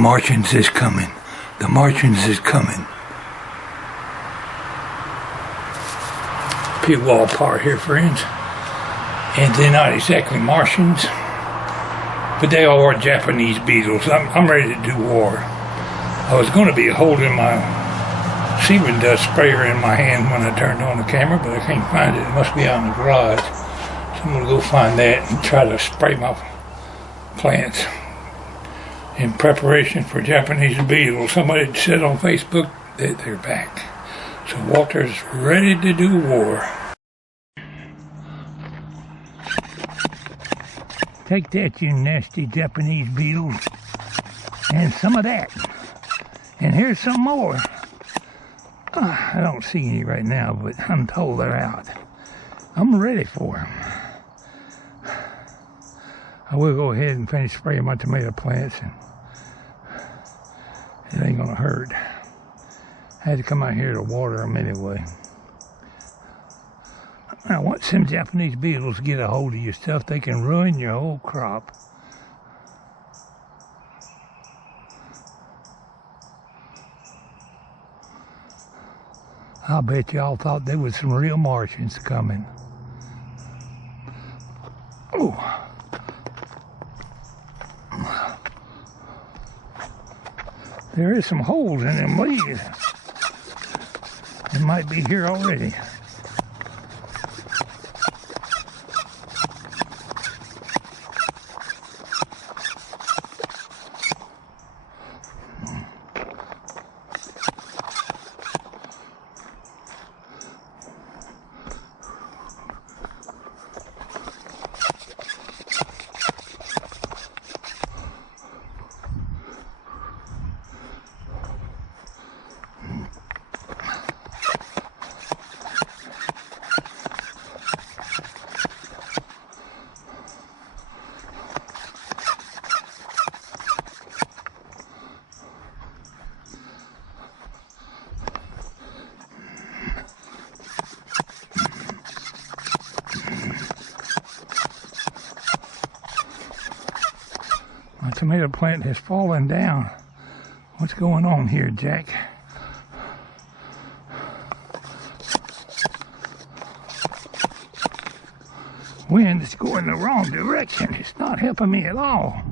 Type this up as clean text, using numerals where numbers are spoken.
Martians is coming. The Martians is coming. Pwalpar here, friends. And they're not exactly Martians, but they are Japanese beetles. I'm ready to do war. I was going to be holding my sealing dust sprayer in my hand when I turned on the camera, but I can't find it. It must be out in the garage. So I'm going to go find that and try to spray my plants in preparation for Japanese beetles. Somebody said on Facebook that they're back. So Walter's ready to do war. Take that, you nasty Japanese beetles. And some of that. And here's some more. I don't see any right now, but I'm told they're out. I'm ready for them. I will go ahead and finish spraying my tomato plants, and it ain't gonna hurt. I had to come out here to water them anyway. I want some Japanese beetles to get a hold of your stuff. They can ruin your whole crop. I'll bet y'all thought there was some real Martians coming. Oh. There is some holes in them leaves. They might be here already. My tomato plant has fallen down. What's going on here, Jack? Wind is going the wrong direction. It's not helping me at all.